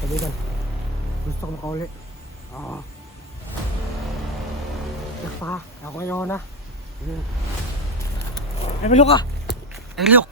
Kaibigan, gusto ko makauli. Oo. Yak pa ka, ako ayaw na. Ay, Milok ka! Ay, Milok!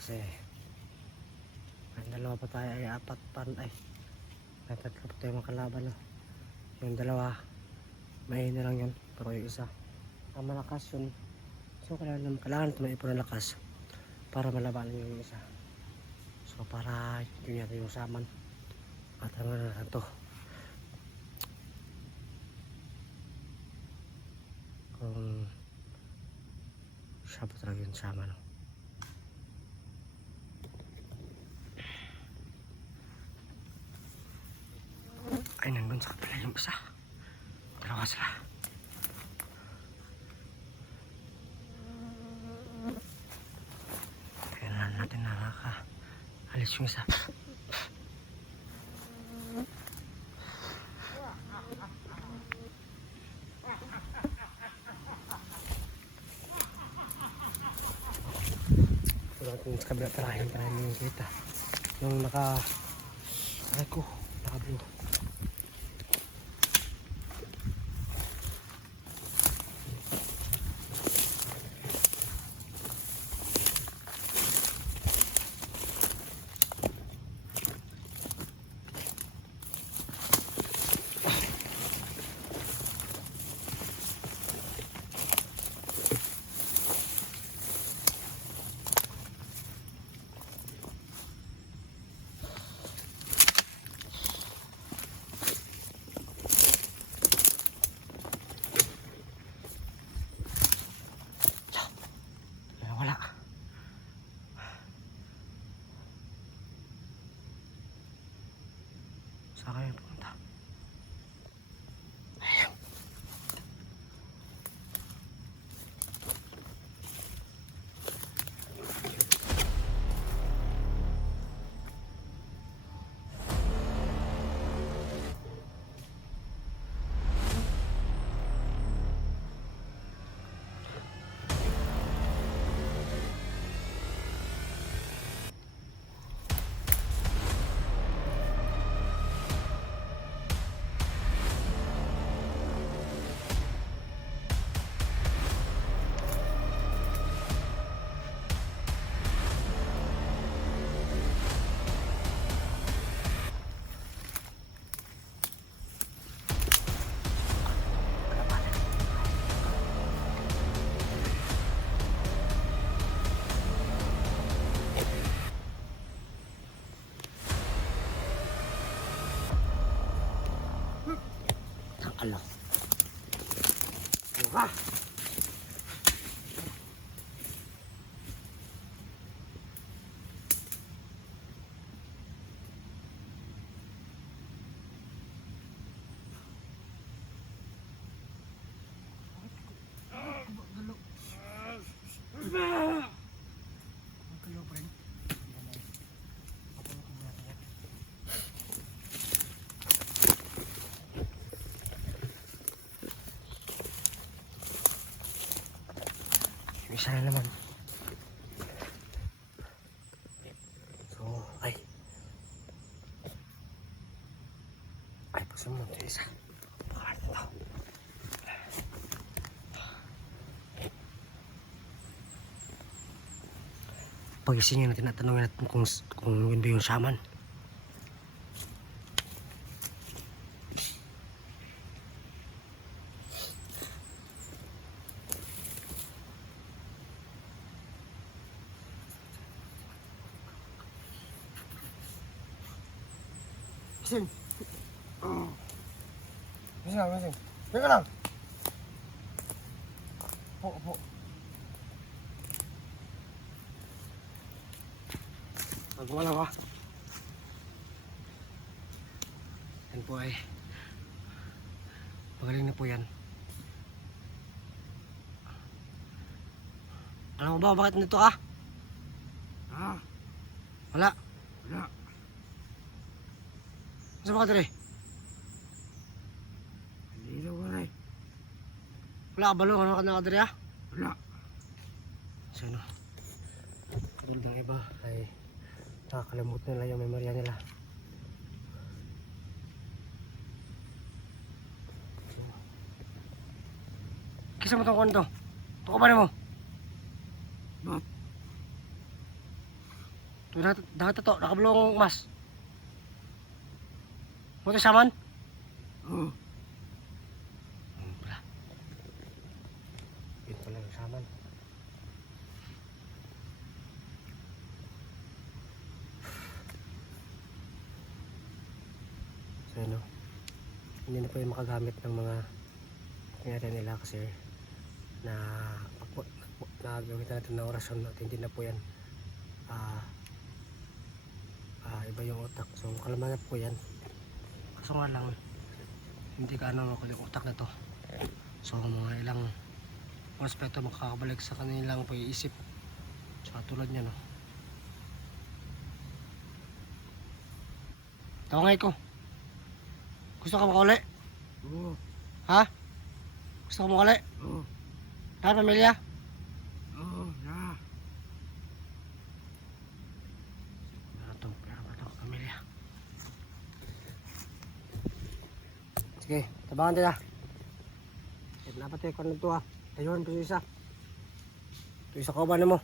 Kasi ang dalawa pa tayo ay apat pan ay tatlo pa tayo makalaban, no? Yung dalawa may na lang yun, pero yung isa ang malakas yun, so kailangan ito may ipon na lakas para malabanan yung isa, so para yun natin yung saman at ano na ito kung siya pa talaga yung sama, no? Ay, nandun sa kapila yung isa. Dalawa sila. Kailangan natin nakaka-alis yung isa. Wala kung sa kabila tarahin tayo yung kita. Yung ay ko, naka-blue. Wala. Saan kayo pumunta? Ayun. Ala. Wah. Isa na naman. So, ay. Ay, pagsumunod yung isa. Bakit ito? Pag-ising nyo natin at tanongin natin kung yun ba yung shaman. Gising. Gising. Teka lang. Po. Wala ka. Yan po ay magaling na po yan. Alam mo ba bakit nito ka? Wala. Sa mga dire? Hindi na wala eh. Wala ka balo, ano ka na dire ah? Wala. So ano, tulad ng iba ay nakakalimut nila yung memorya nila. Kisa mo itong kwento? Ito ka ba mo? Ba't? Dahat ito, nakabulong mas. Mo ito saman? Oo. Wala. Yun pala yung saman. So ano, hindi na po yung makagamit ng mga nangyari nila kasi na nagamit na natin ng orasyon at hindi na po yan iba yung utak. So kalma na po yan. Kaso nga lang hindi ka ano yung utak na to. So mga ilang respeto makakabalik sa kanilang pag-iisip. So tulad niya no. Tawagay ko. Gusto ka makuli? Oo. Ha? Gusto ka makuli? Oo. Lahat pamilya? Oo. Na. Pero ito pamilya. Sige, tabangan din ah. Dapat eh, kung nito ah. Ayun, ito isa. Ito isa kauban mo.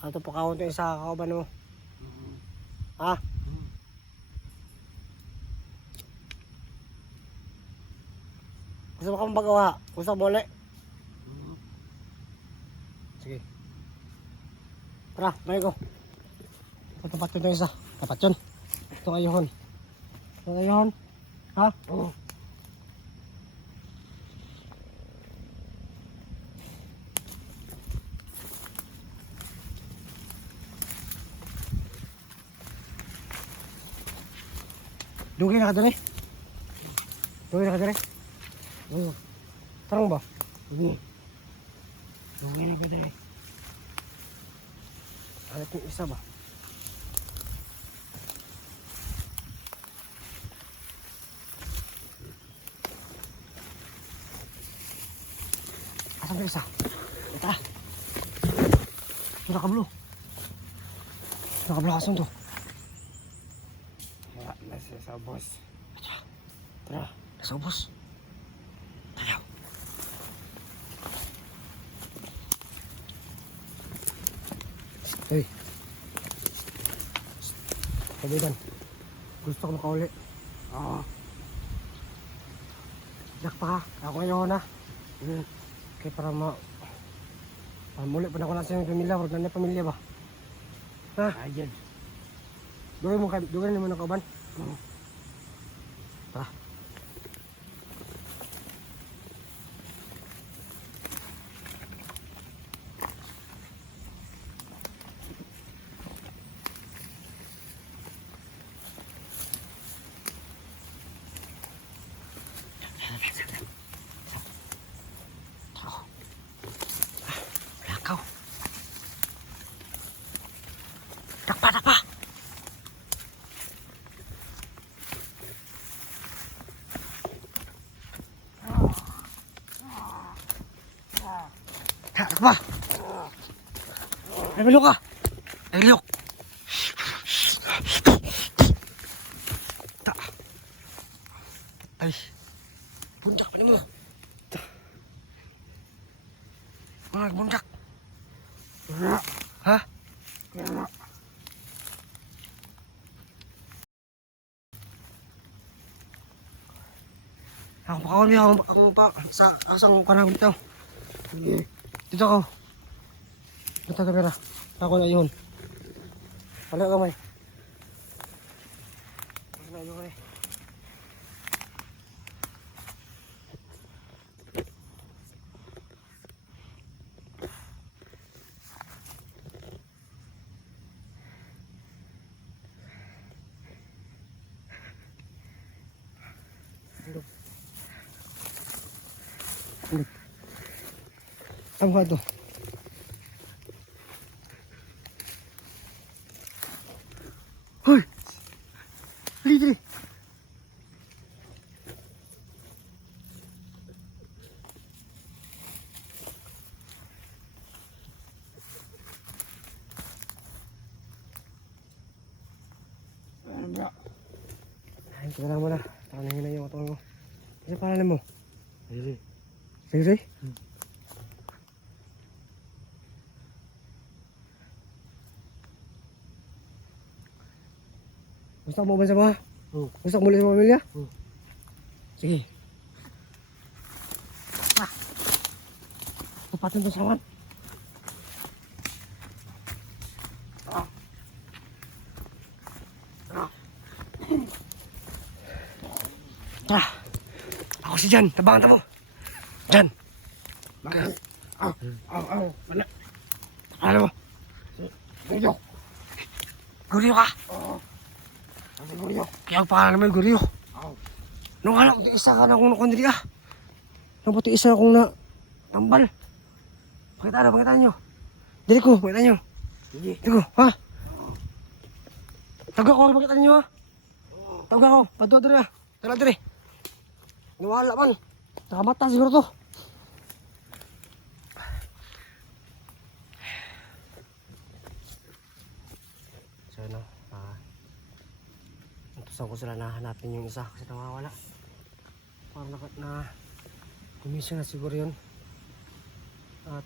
Ito pa kawan ito isa kauban mo. Ha? Gusto mo kang magawa? Gusto mo ulit? Sige. Tara, balik ko. Ito tapat ito isa. Tapat yun. Ito ayun. Ito ayun. Ha? Oo. Dugay na ka doon eh. Dugay na ka doon eh. Oo. Tarang ba? Oo. Dugay na ka dahil. Ano ito yung isa ba? Asan ka isa? Ito ah. Ito nakablo. Nakablo asan to? Wala na siya sa boss. Tara, nasa ubos. Ayaw. Hey. Kabitan. Gusto ko makauli. Oo. Yak pa ka. Ako ngayon na. Okay, para muli pa na ko na sa iyong pamilya. Huwag na pamilya ba? Ha? Ayan. Dugay naman ang kauban. Oo. Tara. Lakaw. Takpa, takpa. Takpa. Nabilo ka. Nabilo. Ay. Bundak pa mo. Mga bundak. Ha? Kaya Ako pa kami, ako pa sa asang kanang dito. Dito ako. Dito kamera. Ako na yun. Wala kamay. Wala kamay. Ang kwento. Hoy! Ito lang muna. Tanahin na yung katawan ko. Ano pangalan mo? Riri. Riri? Gusto mo ba sa mga? Oo. Gusto mo muli sa pamilya? Oo. Sige. Tupatin to sawan. Tara. Ako si Jan. Tabangan mo. Jan. Bakit? Aw. Wala. Ano mo? Guryo. Guryo ka. Oo. Ang guryo. Kaya ang pangalan mo yung Guryo. Aw. Nung alam, isa ka na kung nakondili ka. Nung pati isa akong na tambal. Pakita nyo. Dili ko, pakita nyo. Sige. Dili ko, ha? Tawag ako, pakita nyo ha. Tawag ako, padua diri ha. Tala diri. Nawala man. Nakamata siguro to. So ano, utusan ko sila na hanapin yung isa kasi nawawala. Parang na kumisyon na siguro yun. At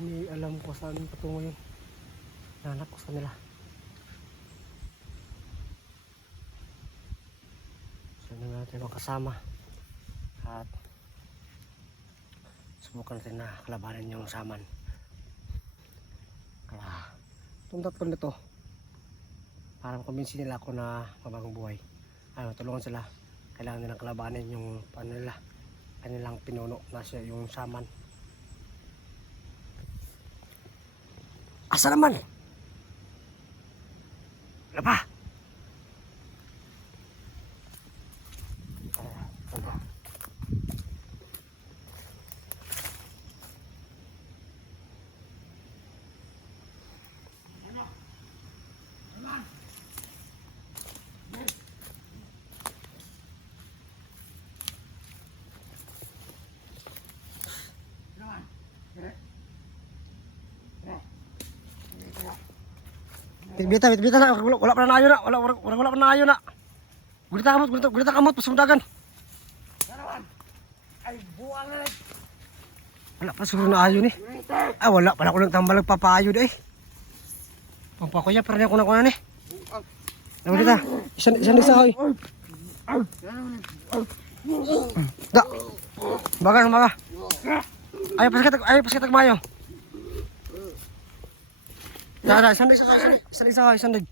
hindi alam ko saan patungo yun. Nahanap ko sa nila. So hindi natin makasama. At subukan natin na kalabanin yung saman. Kaya itong tatlo nito para makumbinsin nila ako na mabagong buhay. Ano, tulungan sila. Kailangan nilang kalabanin yung ano nila, kanilang pinuno na siya yung saman. Asa naman? Wala pa? Bita na, wala pa na ayo na, wala pa na ayo na. Gulita kamot, pasundagan. Ay, buwang na rin. Wala pa siguro na ayo ni. Ah, wala pala ko lang tambal nagpapaayo di eh. Pampakuya, parang ako na ni. Naman kita, isa hoy. Da. Baga. Ayo pas kita mayo. Da, sandig.